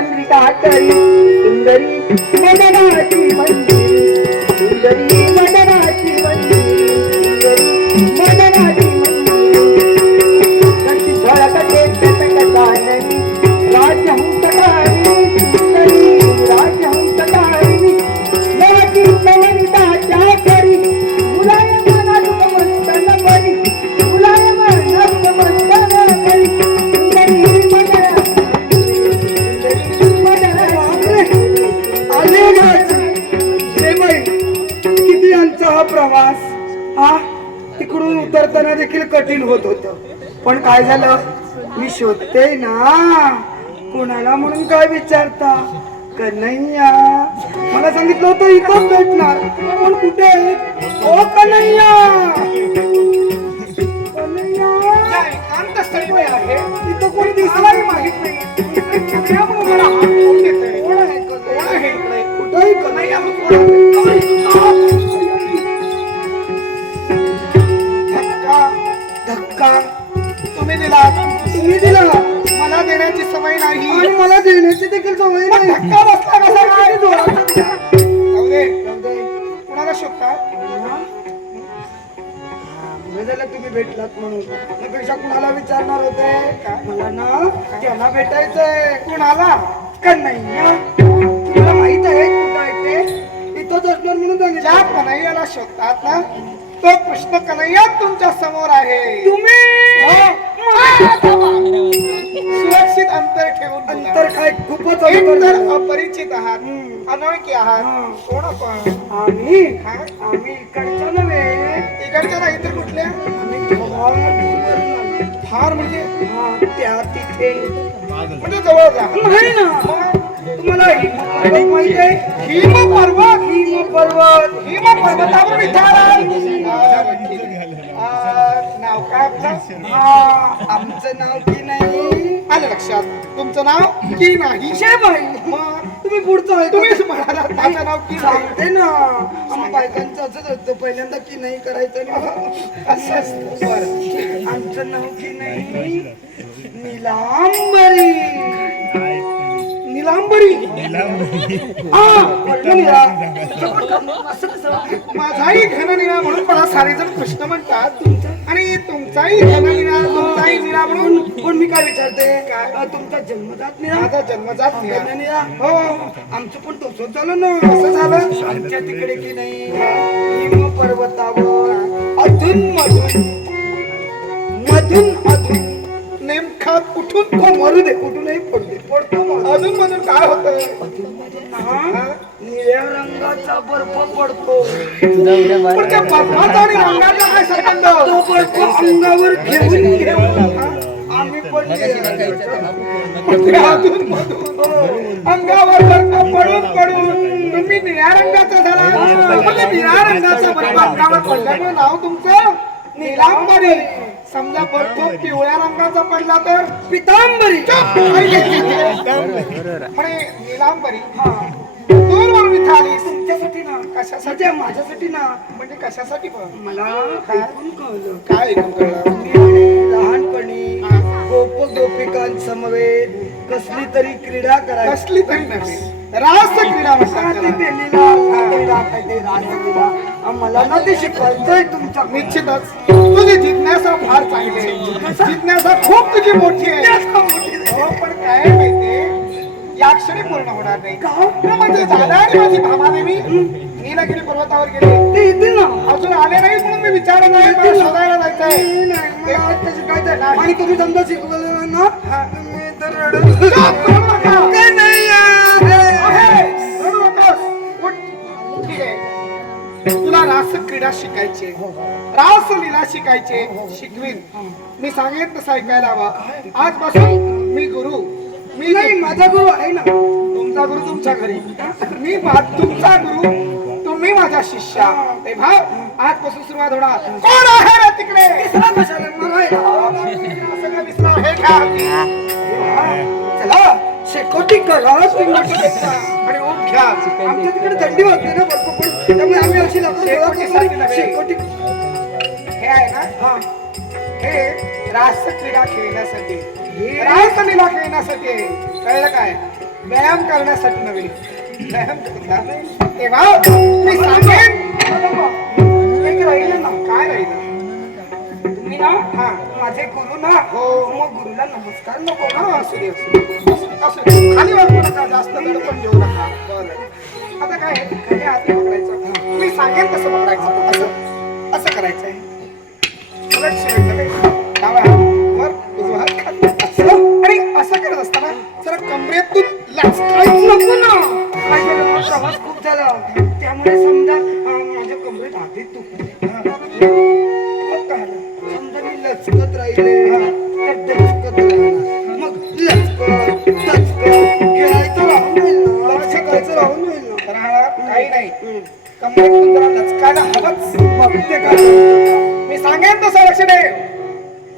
चंद्रिका तरी सुंदरी मदनाची मंदिरी सुंदरी मदनाची मंदिरी सुंदरी मदनाची मंदिरी कशी झळकते शतकदाननी राजहंसकारिणी सुंदरी राजहंसकारिणी नवती नवनीताच्या करी मुलायम नतमस्तन बरी मुलायम नतमस्तन बरी सुंदरी किती यांचा हा प्रवास हा तिकडून उतरताना देखील कठीण होत होत पण काय झालं मी शोधते ना कोणाला म्हणून काय विचारता कन्हैया मला सांगितलं होतं इथं भेटणार पण कुठे ओ कन्हैया कन्हैया आहे इथं कोणी दिसलाही माहित नाही मला हात फोन देतोय कोण आहे कुठेही कन्हैया धक्का तुम्ही दिला मला देण्याची सवय नाही आणि मला देण्याची देखील सवय नाही धक्का बसला कसा काय कुणाला शोधतात झालं तुम्ही भेटलात म्हणून त्यापेक्षा कुणाला विचारणार होते मला ना त्यांना भेटायचंय कुणाला कन्हैया तुम्हाला माहित आहे कुठं आहे ते इथंच असणार म्हणून ज्या कन्हैयाला शोधतात ना तो कृष्ण कन्हैया तुमच्या समोर आहे तुम्ही सुरक्षित अंतर ठेवून अंतर काय खूपच अपरिचित आहात अनोळखी आहात कोण आपण आम्ही इकडच्या नव्हे इकडच्या नाही तर कुठल्या फार म्हणजे त्या तिथे म्हणजे जवळ जा नाही ना तुम्हाला माहित आहे हिम पर्वतावर विठाला नाव काय आपलं आमचं नाव की नाही आलं लक्षात तुमचं नाव की नाही शेबाई मग तुम्ही पुढचं आहे तुम्हीच म्हणाला माझं नाव की सांगते ना आम्ही बायकांचं असंच असतं पहिल्यांदा की नाही करायचं असं असतं आमचं नाव की नाही नीलांबरी माझाही घननिळा म्हणून मला सारेजण कृष्ण म्हणतात आणि तुमचाही घननिळा तुमचाही निळा म्हणून पण मी काय विचारते तुमचा जन्मजात निळा माझा जन्मजात निळा हो आमचं पण तसंच झालं ना असं झालं आमच्या तिकडे की नाही हिम पर्वतावर अधून मधून नेमका कुठून मरू दे कुठूनही पडतो अजून मधून काय होत निळ्या रंगाचा बर्फ पडतो पण त्या बर्फाचा आणि रंगाचा काय संबंध तो बर्फ अंगावर घेऊन आम्ही पण अंगावर बर्फ पडून तुम्ही निळ्या रंगाचा झाला निळ्या रंगाचा बर्फ अंगावर पडल्यामुळे नाव तुमचं नीलांबरी समजा बर्फ पिवळ्या रंगाचा पडला तर पितांबरी नीलांबरी दूरवर विठाली तुमच्यासाठी ना कशासाठी माझ्यासाठी ना म्हणजे कशासाठी पण मला ऐकून कळलं काय ऐकून कळलं लहानपणी गोप गोपिकांसमवेत कसली तरी क्रीडा करायची कसली तरी नव्हे रास क्रीडा मला ना ते शिकवायचंय तुमच्या निश्चितच तुझी जिज्ञासा फार चांगली आहे जिज्ञासा खूप तुझी मोठी आहे पण काय माहितीये या क्षणी पूर्ण होणार नाही म्हणजे झालं आणि माझी भामादेवी नीलगिरी पर्वतावर गेले ते येतील ना अजून आले नाही म्हणून मी विचारत नाही मला शोधायला जायचंय आणि तुम्ही समजा शिकवलं ना तुला रास क्रीडा शिकायची रास लीला शिकायचे शिकवीन मी सांगेन तसं ऐकायला हवा आजपासून मी गुरु मी नाही माझा गुरु आहे ना तुमचा गुरु तुमच्या घरी मी तुमचा गुरु तुम्ही माझा शिष्य तेव्हा आजपासून सुरुवात होणार कोण आहे रे तिकडे चला शेकोटी करा आणि ओम घ्या आमच्या तिकडे थंडी होती ना बर्फ पडून त्यामुळे आम्ही अशी शेकोटी हे आहे ना हे रास क्रीडा खेळण्यासाठी रासलीला खेळण्यासाठी आहे. कळलं काय? व्यायाम करण्यासाठी नव्हे. व्यायाम करता तेव्हा मी सांगेन एक राहिलं ना. काय राहिलं? तुम्ही ना माझे गुरु ना. हो मग गुरुला नमस्कार नको ना. असू दे असू दे. खाली वागू नका. जास्त दडपण घेऊ नका. बरं आता काय खाली हाती पकडायचं. मी सांगेन तसं पकडायचं. असं असं करायचंय. उलट शिरट नव्हे. डावा हात वर उजवा हात खाली. असं आणि असं करत असताना जरा कमरेतून लाचकायचं नको ना. काय झालं प्रवास खूप झाला त्यामुळे समजा माझ्या कमरेत हाती दुखते. मग काय समजा मी लचकत राहिले तर दचकत राहिला. मग लचकत दचकत खेळायचं राहून होईल ना. लचकायचं राहून होईल ना. काही नाही. कमरेतून जरा लचकायला हवंच. बघते का मी सांगेन तसं लक्ष दे.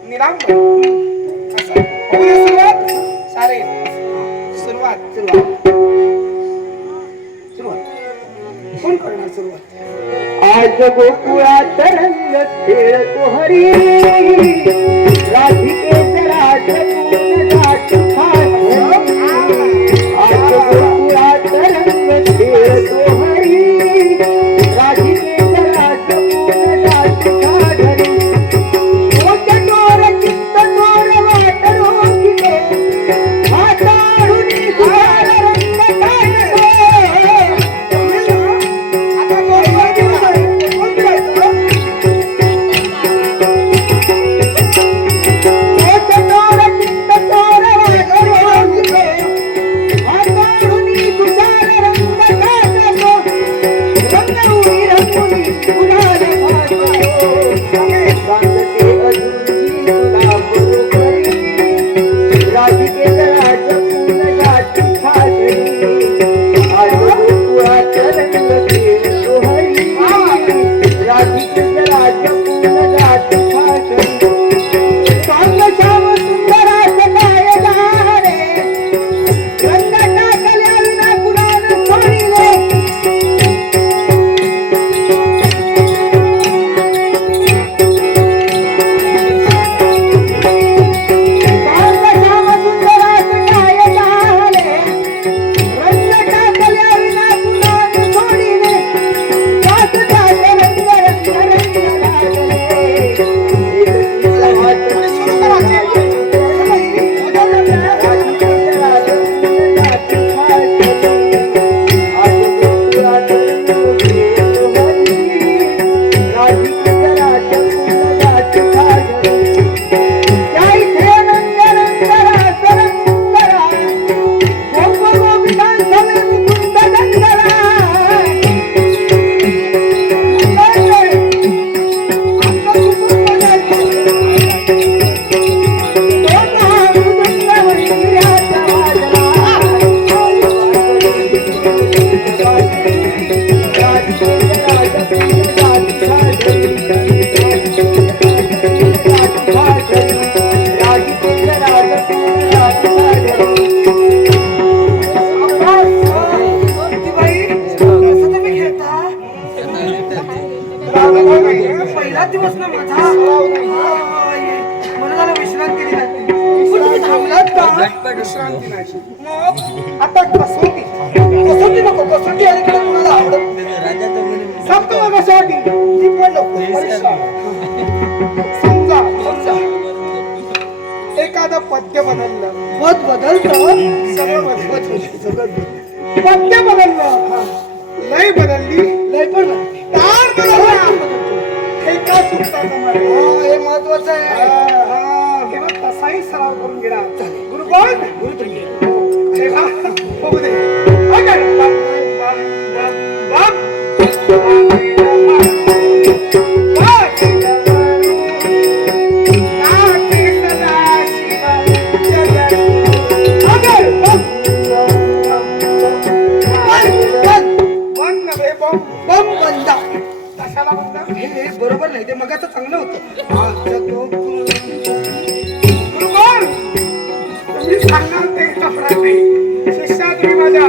निराम असं होऊ दे. सुरुवात सारे सुरुवात सुरुवात सुरुवात कोण करणार सुरुवात? आज गोकुळात रंग खेळतो हरी राधिके राठ आज गोकुळात रंग खेळतो हरी राधिके पहिला दिवस ना माझा मला जरा विश्रांती दिली. थांबलात का? विश्रांती नाही. मग आता कसोटी कसोटी नको. कसोटी अलीकडे मला आवडत सांगतो मग कशासाठी ती पण नको. समजा समजा एखादं पद्य बदललं. पद बदलतं सगळं बदलत. पद्य बदललं लय बदलली. लय पण तार बदलला. हे का चुकता तुम्हाला? हे महत्वाचं आहे. हे बघ तसाही सराव करून गेला. गुरु कोण? गुरु तुम्ही बघू दे. बरोबर नाही ते मगाच चांगलं होतं. तुम्ही सांगणार ते तक्रार नाही. शिष्या तुम्ही माझ्या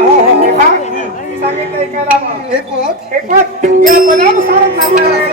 सांगितलं ऐकायला. हे पद या पदानुसारच नाव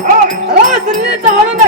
रासलीचा आनंद